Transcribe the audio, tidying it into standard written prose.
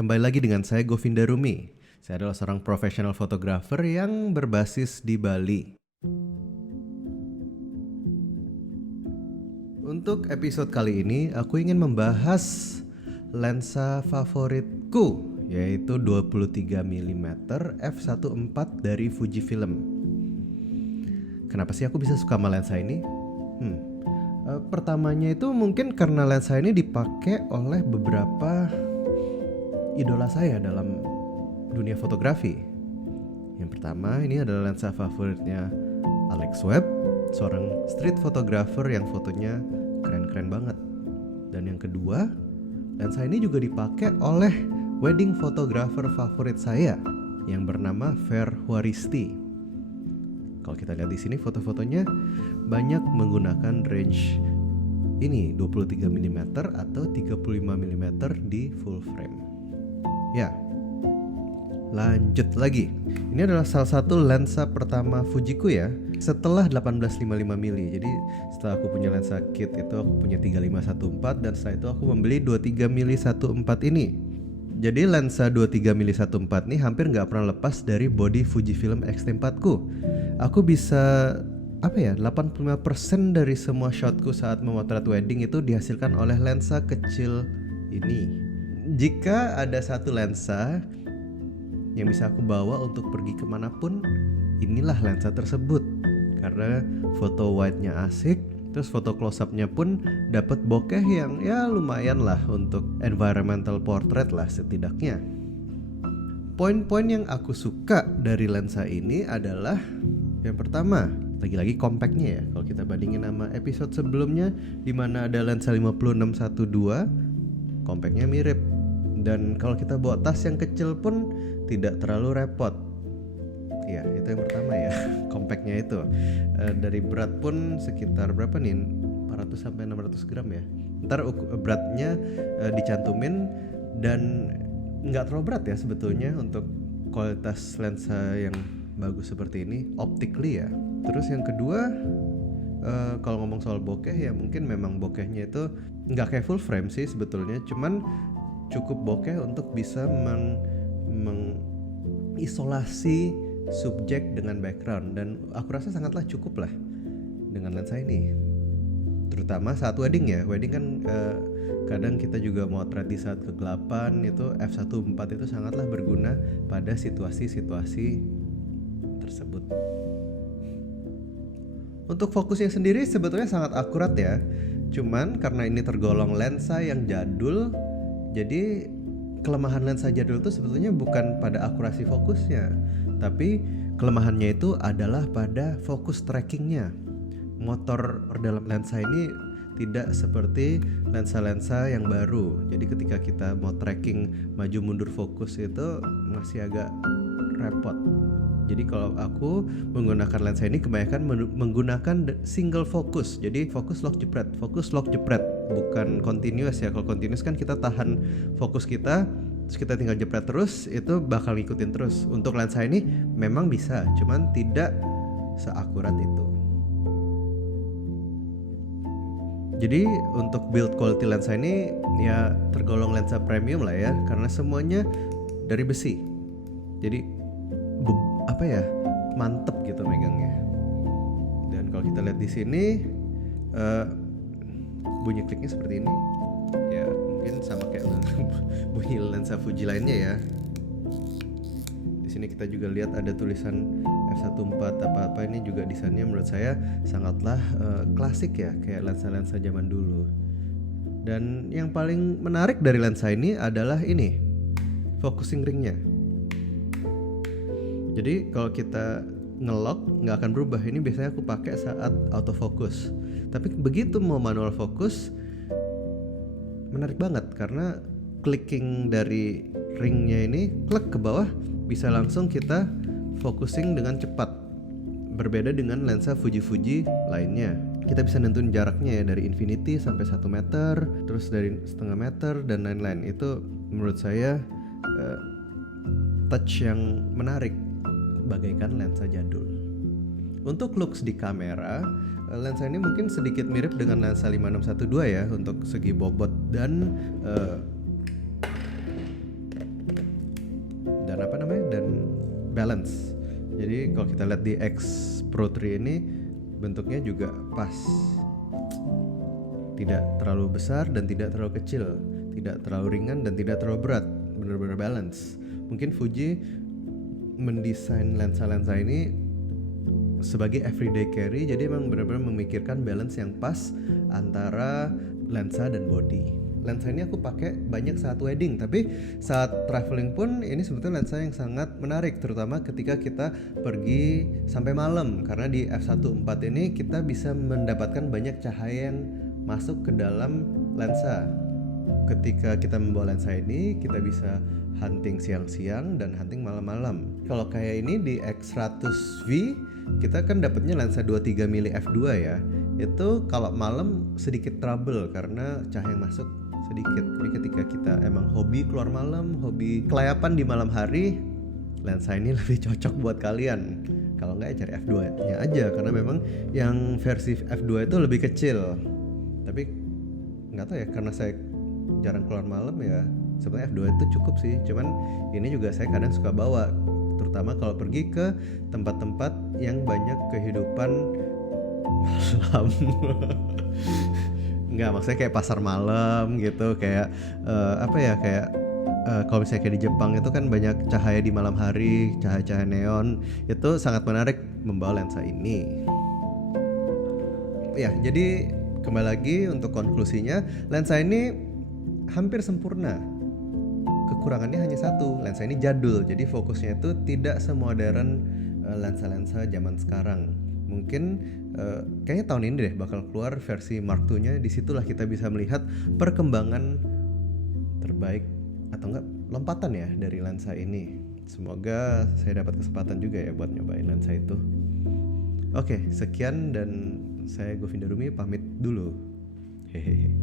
Kembali lagi dengan saya Govinda Rumi. Saya adalah seorang profesional fotografer yang berbasis di Bali. Untuk episode kali ini, aku ingin membahas lensa favoritku, yaitu 23 mm f1.4 dari Fujifilm. Kenapa sih aku bisa suka sama lensa ini? Pertamanya itu mungkin karena lensa ini dipakai oleh beberapa idola saya dalam dunia fotografi. Yang pertama, ini adalah lensa favoritnya Alex Webb, seorang street photographer yang fotonya keren-keren banget. Dan yang kedua, lensa ini juga dipakai oleh wedding photographer favorit saya yang bernama Fer Huaristi. Kalau kita lihat di sini foto-fotonya banyak menggunakan range ini 23 mm atau 35 mm di full frame. Ya, lanjut lagi. Ini adalah salah satu lensa pertama Fujiku ya, setelah 18-55 mm. Jadi setelah aku punya lensa kit itu aku punya 35-1.4 dan setelah itu aku membeli 23 mm 1.4 ini. Jadi lensa 23 mm 1.4 ini hampir nggak pernah lepas dari body Fujifilm X-T4 ku. Aku bisa 85% dari semua shotku saat memotret wedding itu dihasilkan oleh lensa kecil ini. Jika ada satu lensa yang bisa aku bawa untuk pergi kemanapun, inilah lensa tersebut. Karena foto wide-nya asik, terus foto close-up-nya pun dapat bokeh yang ya lumayan lah untuk environmental portrait lah setidaknya. Poin-poin yang aku suka dari lensa ini adalah yang pertama, lagi-lagi compactnya ya. Kalau kita bandingin sama episode sebelumnya di mana ada lensa 56-12, compactnya mirip. Dan kalau kita bawa tas yang kecil pun tidak terlalu repot. Ya, itu yang pertama ya, compactnya itu. Dari berat pun sekitar berapa nih? 400-600 gram ya. Ntar beratnya dicantumin dan nggak terlalu berat ya sebetulnya untuk kualitas lensa yang bagus seperti ini, optically ya. Terus yang kedua, kalau ngomong soal bokeh ya mungkin memang bokehnya itu nggak kayak full frame sih sebetulnya, cuman cukup bokeh untuk bisa mengisolasi subjek dengan background, dan aku rasa sangatlah cukup lah dengan lensa ini. Terutama saat wedding ya, wedding kan kadang kita juga motret di saat kegelapan, itu f1.4 itu sangatlah berguna pada situasi-situasi tersebut. Untuk fokusnya sendiri sebetulnya sangat akurat ya, cuman karena ini tergolong lensa yang jadul, jadi kelemahan lensa jadul itu sebetulnya bukan pada akurasi fokusnya, tapi kelemahannya itu adalah pada fokus trackingnya. Motor dalam lensa ini tidak seperti lensa-lensa yang baru. Jadi ketika kita mau tracking maju mundur fokus itu masih agak repot. Jadi kalau aku menggunakan lensa ini kebanyakan menggunakan single focus. Jadi fokus lock jepret, bukan continuous ya. Kalau continuous kan kita tahan fokus kita, terus kita tinggal jepret terus, itu bakal ngikutin terus. Untuk lensa ini memang bisa, cuman tidak seakurat itu. Jadi untuk build quality lensa ini ya tergolong lensa premium lah ya, karena semuanya dari besi. Jadi mantep gitu megangnya. Dan kalau kita lihat di sini bunyi kliknya seperti ini. Ya mungkin sama kayak bunyi lensa Fuji lainnya ya. Di sini kita juga lihat ada tulisan f1.4 apa-apa, ini juga desainnya menurut saya sangatlah klasik ya, kayak lensa-lensa zaman dulu. Dan yang paling menarik dari lensa ini adalah ini, focusing ringnya. Jadi kalau kita ngelock nggak akan berubah. Ini biasanya aku pakai saat autofocus. Tapi begitu mau manual focus, menarik banget karena clicking dari ringnya ini klik ke bawah bisa langsung kita focusing dengan cepat. Berbeda dengan lensa Fuji lainnya. Kita bisa nentuin jaraknya ya, dari infinity sampai 1 meter, terus dari setengah meter dan lain-lain. Itu menurut saya touch yang menarik bagaikan lensa jadul. Untuk looks di kamera, lensa ini mungkin sedikit mirip dengan lensa 5612 ya untuk segi bobot dan balance. Jadi kalau kita lihat di X Pro 3 ini bentuknya juga pas, tidak terlalu besar dan tidak terlalu kecil, tidak terlalu ringan dan tidak terlalu berat, benar-benar balance. Mungkin Fuji mendesain lensa-lensa ini sebagai everyday carry, jadi emang benar-benar memikirkan balance yang pas antara lensa dan body. Lensa ini aku pakai banyak saat wedding, tapi saat traveling pun ini sebetulnya lensa yang sangat menarik, terutama ketika kita pergi sampai malam, karena di f1.4 ini kita bisa mendapatkan banyak cahaya yang masuk ke dalam lensa. Ketika kita membawa lensa ini, kita bisa hunting siang-siang dan hunting malam-malam. Kalau kayak ini di X100V, kita kan dapatnya lensa 23 mili f2 ya. Itu kalau malam sedikit trouble karena cahaya yang masuk sedikit. Jadi ketika kita emang hobi keluar malam, hobi kelayapan di malam hari, lensa ini lebih cocok buat kalian. Kalau nggak ya cari f2 nya aja, karena memang yang versi f2 itu lebih kecil. Tapi nggak tahu ya, karena saya jarang keluar malam ya, sebenarnya f2 itu cukup sih. Cuman ini juga saya kadang suka bawa, terutama kalau pergi ke tempat-tempat yang banyak kehidupan malam. Nggak, maksudnya kayak pasar malam gitu, kayak kalau misalnya kayak di Jepang itu kan banyak cahaya di malam hari, cahaya-cahaya neon, itu sangat menarik membawa lensa ini. Ya, jadi kembali lagi untuk konklusinya, lensa ini hampir sempurna. Kekurangannya hanya satu, lensa ini jadul, jadi fokusnya itu tidak semodern lensa-lensa zaman sekarang. Mungkin kayaknya tahun ini deh bakal keluar versi Mark II-nya. Disitulah kita bisa melihat perkembangan terbaik atau enggak lompatan ya dari lensa ini. Semoga saya dapat kesempatan juga ya buat nyobain lensa itu. Oke, sekian dan saya Govinda Rumi pamit dulu. Hehehe.